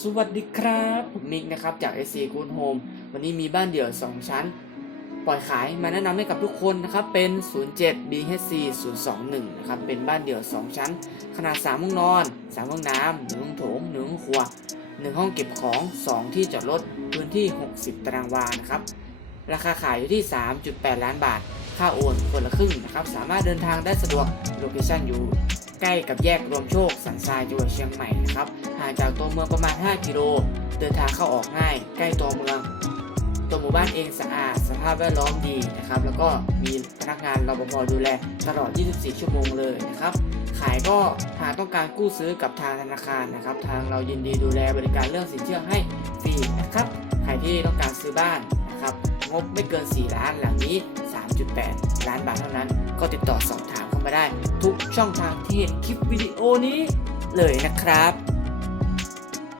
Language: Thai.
สวัสดีครับผมนิกนะครับจาก SC Good Home วันนี้มีบ้านเดี่ยว 2 ชั้น ปล่อยขายมาแนะนำให้กับทุกคนนะครับเป็น 07 BHC 021นะครับเป็นบ้านเดี่ยว 2 ชั้น ขนาด 3 ห้องนอน 3 ห้องน้ำ1ห้องโถง1ห้องครัว 1 ห้องเก็บของ 2 ที่จอดรถพื้นที่ 60 ตารางวานะครับราคาขายอยู่ที่ 3.8 ล้านบาท ค่าโอนคนละครึ่งนะครับสามารถเดินทางได้สะดวกโลเคชั่นอยู่ ใกล้กับแยกรวมโชคสันทรายจังหวัดเชียงใหม่นะครับห่างจากตัวเมืองประมาณ 5 กิโล เดินทางเข้าออกง่าย ใกล้ตัวเมือง ตัวหมู่บ้านเองสะอาด สภาพแวดล้อมดีนะครับ แล้วก็มีพนักงานรปภดูแลตลอด 24 ชั่วโมงเลยนะครับ ขายก็หากต้องการกู้ซื้อกับทางธนาคารนะครับ ทางเรายินดีดูแลบริการเรื่องสินเชื่อให้ฟรีนะครับใครที่ต้องการซื้อบ้านนะครับ งบไม่เกิน 4 ล้านหลังนี้ 3.8 ล้านบาทเท่านั้น ก็ติดต่อสอบถามเข้ามาได้ ทุกช่องทางที่เห็นคลิปวิดีโอนี้เลยนะครับ